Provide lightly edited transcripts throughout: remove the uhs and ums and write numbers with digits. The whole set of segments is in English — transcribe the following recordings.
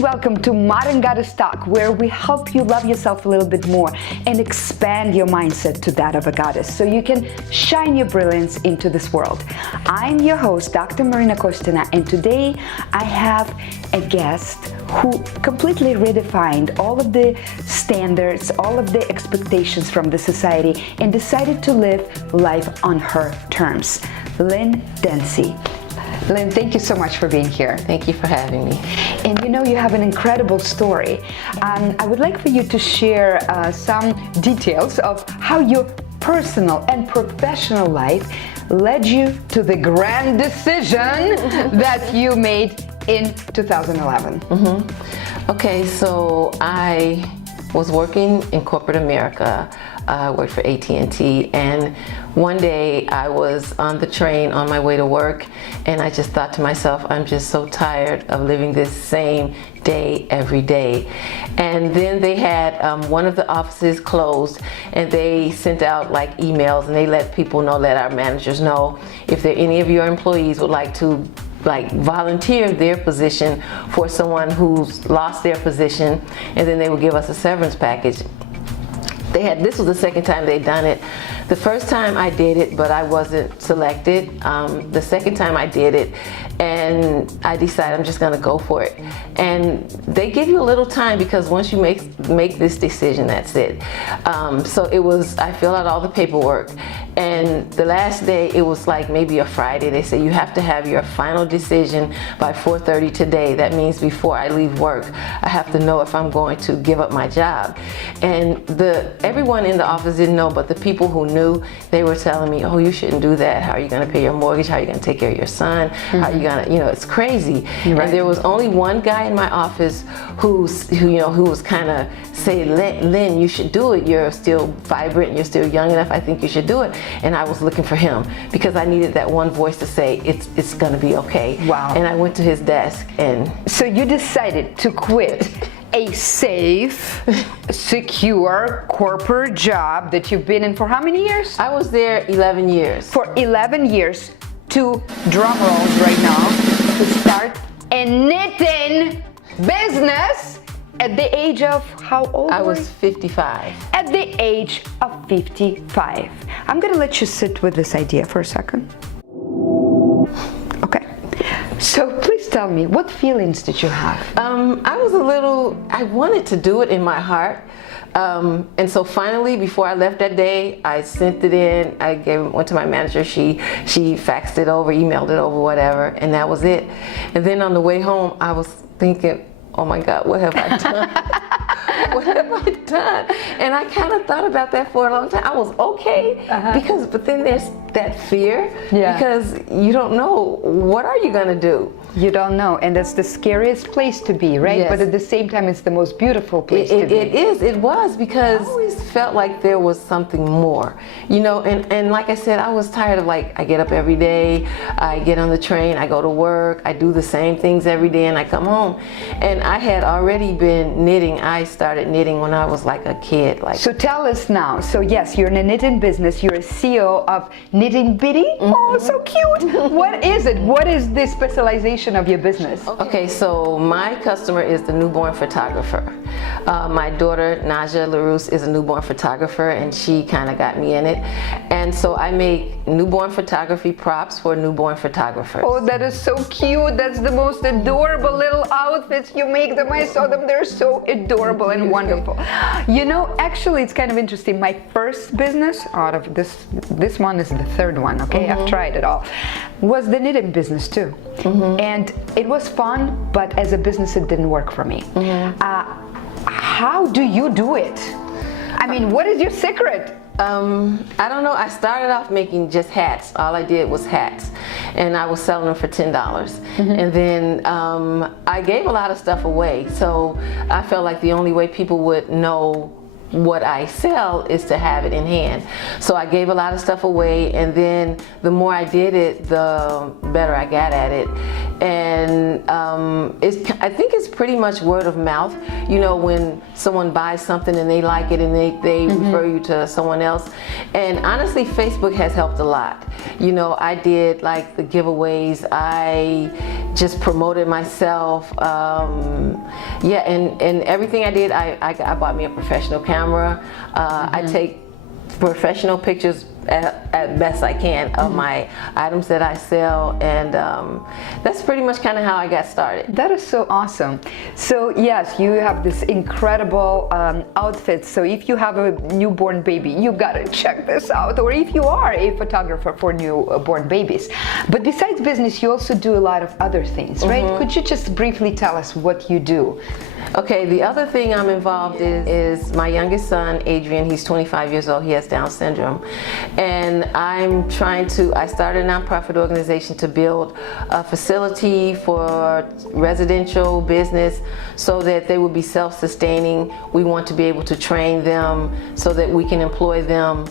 and welcome to Modern Goddess Talk, where we help you love yourself a little bit more and expand your mindset to that of a goddess so you can shine your brilliance into this world. I'm your host, Dr. Marina Kostina, and today I have a guest who completely redefined all of the standards, all of the expectations from the society, and decided to live life on her terms. Lynn. Lynn, thank you so much for being here. Thank you for having me. And you know, you have an incredible story. I would like for you to share some details of how your personal and professional life led you to the grand decision that you made in 2011. Okay, so I was working in corporate America. I worked for AT&T, and one day I was on the train on my way to work, and I just thought to myself, I'm just so tired of living this same day every day. And then they had one of the offices closed, and they sent out like emails, and they let people know, let our managers know, if there any of your employees would like to volunteer their position for someone who's lost their position, and then they would give us a severance package. This was the second time they'd done it. The first time I did it, but I wasn't selected. The second time I did it, and I decided I'm just gonna go for it. And they give you a little time, because once you make this decision, that's it. So it was, I filled out all the paperwork, and the last day, it was like maybe a Friday, they said you have to have your final decision by 4:30 today. That means before I leave work, I have to know if I'm going to give up my job. And everyone in the office didn't know, but the people who knew, they were telling me, oh, you shouldn't do that. How are you going to pay your mortgage? How are you going to take care of your son? How are you going to, it's crazy. Right. And there was only one guy in my office who was kind of saying, Lynn, you should do it. You're still vibrant. You're still young enough. I think you should do it. And I was looking for him because I needed that one voice to say, it's going to be okay. Wow. And I went to his desk, and so you decided to quit a safe, secure corporate job that you've been in for how many years? I was there 11 years. For 11 years, to drum rolls right now, to start a knitting business at the age of how old? I was 55. At the age of 55. I'm gonna let you sit with this idea for a second. Okay. So please tell me, what feelings did you have? I wanted to do it in my heart. And so finally, before I left that day, I sent it in, went to my manager, she faxed it over, emailed it over, whatever, and that was it. And then on the way home, I was thinking, oh my God, what have I done? What have I done? And I kind of thought about that for a long time. I was okay, but then there's that fear, because you don't know, what are you gonna do? You don't know, and that's the scariest place to be, right? Yes. But at the same time, it's the most beautiful place to be. It was, because I always felt like there was something more, and like I said, I was tired of I get up every day, I get on the train, I go to work, I do the same things every day, and I come home. And I had already been knitting. I started knitting when I was like a kid. So tell us now, so yes, you're in a knitting business, you're a CEO of Knitting Biddy? Oh, so cute! What is it? What is the specialization of your business? Okay, so my customer is the newborn photographer. My daughter, Naja LaRousse, is a newborn photographer, and she kind of got me in it. And so I make newborn photography props for newborn photographers. Oh, that is so cute. That's the most adorable little outfits. You make them. I saw them. They're so adorable and wonderful. Actually, it's kind of interesting. My first business out of this one is the third one, okay? I've tried it all. Was the knitting business too. And it was fun, but as a business, it didn't work for me. How do you do it? I mean, what is your secret? I don't know. I started off making just hats. All I did was hats, and I was selling them for $10. And then I gave a lot of stuff away. So I felt like the only way people would know what I sell is to have it in hand. So I gave a lot of stuff away, and then the more I did it, the better I got at it. And I think it's pretty much word of mouth. You know, when someone buys something and they like it and they refer you to someone else. And honestly, Facebook has helped a lot. You know, I did like the giveaways. I just promoted myself. Yeah, and everything I did, I bought me a professional camera. I take professional pictures at best I can of my items that I sell, and that's pretty much kind of how I got started. That is so awesome. So yes, you have this incredible outfit. So if you have a newborn baby, you gotta check this out. Or if you are a photographer for newborn babies. But besides business, you also do a lot of other things, right? Could you just briefly tell us what you do? Okay, the other thing I'm involved in is my youngest son, Adrian. He's 25 years old. He has Down syndrome. And I started a nonprofit organization to build a facility for residential business so that they would be self-sustaining. We want to be able to train them so that we can employ them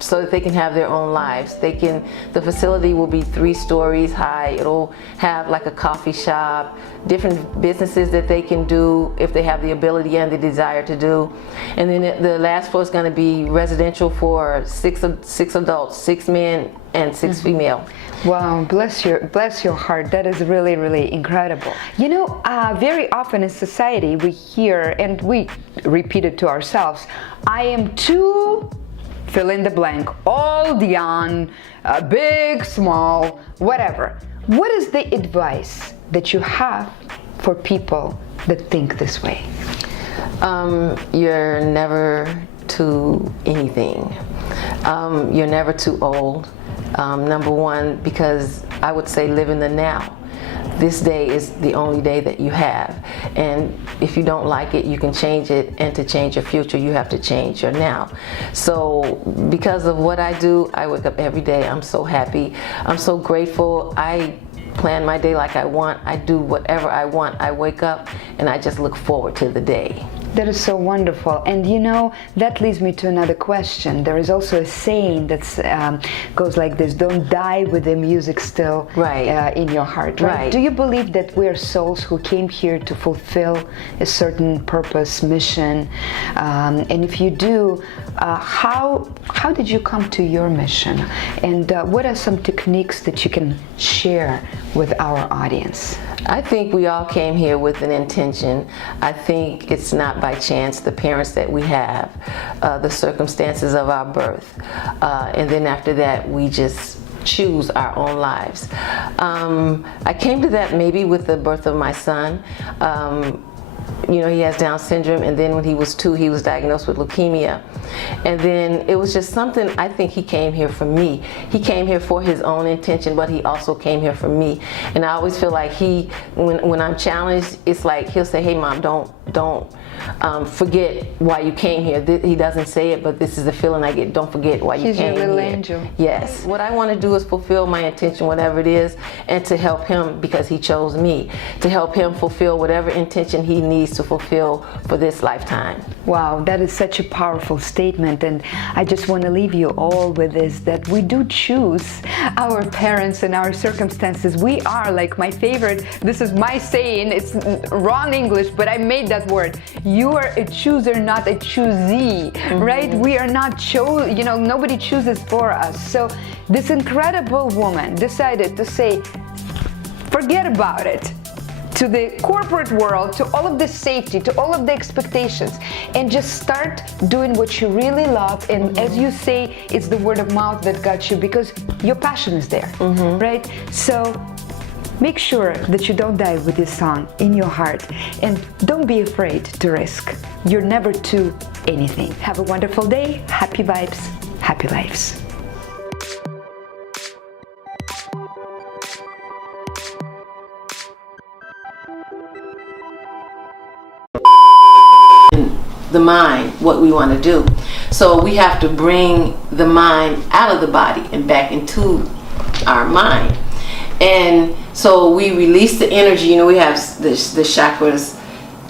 so that they can have their own lives. The facility will be 3 stories high. It'll have like a coffee shop, different businesses that they can do if they have the ability and the desire to do. And then the last floor is going to be residential for 6 adults, 6 men and 6 female. Wow, bless your heart. That is really, really incredible. You know, very often in society we hear, and we repeat it to ourselves, I am too fill in the blank, old, young, big, small, whatever. What is the advice that you have for people that think this way? You're never too anything. You're never too old. Number one, because I would say live in the now. This day is the only day that you have, and if you don't like it, you can change it, and to change your future you have to change your now. So because of what I do, I wake up every day, I'm so happy, I'm so grateful. I plan my day like I want. I do whatever I want. I wake up and I just look forward to the day. That is so wonderful. And you know, that leads me to another question. There is also a saying that goes like this: don't die with the music still in your heart, right? Do you believe that we are souls who came here to fulfill a certain purpose, mission? And if you do, how did you come to your mission? And what are some techniques that you can share with our audience? I think we all came here with an intention. I think it's not by chance the parents that we have, the circumstances of our birth, and then after that we just choose our own lives. I came to that maybe with the birth of my son. You know, he has Down syndrome, and then when he was 2, he was diagnosed with leukemia. And then it was just something, I think he came here for me. He came here for his own intention, but he also came here for me. And I always feel like when I'm challenged, it's like he'll say, hey mom, don't forget why you came here. He doesn't say it, but this is the feeling I get. Don't forget why you came here. He's your little angel. Yes. What I want to do is fulfill my intention, whatever it is, and to help him because he chose me, to help him fulfill whatever intention he needs to fulfill for this lifetime. Wow, that is such a powerful statement, and I just want to leave you all with this, that we do choose our parents and our circumstances. We are, like my favorite, this is my saying, it's wrong English, but I made that word. You are a chooser, not a choosee, right? We are not nobody chooses for us. So this incredible woman decided to say, forget about it, to the corporate world, to all of the safety, to all of the expectations, and just start doing what you really love. And as you say, it's the word of mouth that got you because your passion is there, right? So make sure that you don't die with this song in your heart, and don't be afraid to risk. You're never too anything. Have a wonderful day. Happy vibes, happy lives. The mind, what we want to do. So we have to bring the mind out of the body and back into our mind. And so we release the energy. You know, we have the chakras.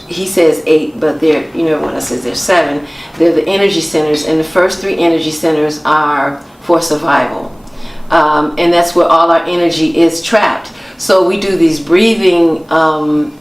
He says 8, but they're, everyone else says there's 7. They're the energy centers, and the first 3 energy centers are for survival. And that's where all our energy is trapped. So we do these breathing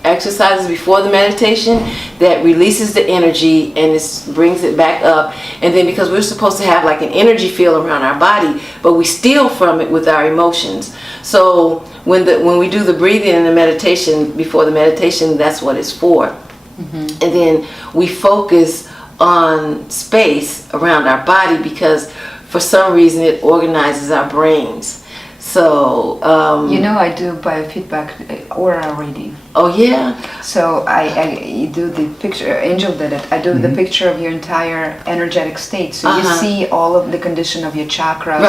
exercises before the meditation that releases the energy and it brings it back up. And then because we're supposed to have like an energy field around our body, but we steal from it with our emotions. So when we do the breathing and the meditation before the meditation, that's what it's for. And then we focus on space around our body because for some reason it organizes our brains. So I do biofeedback aura reading. Oh yeah. So I do the picture. Angel did it. I do the picture of your entire energetic state. So you see all of the condition of your chakras,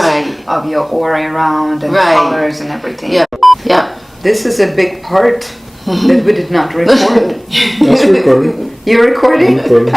of your aura around, and colors and everything. Yeah. This is a big part that we did not record. That's recording. You're recording? I'm recording.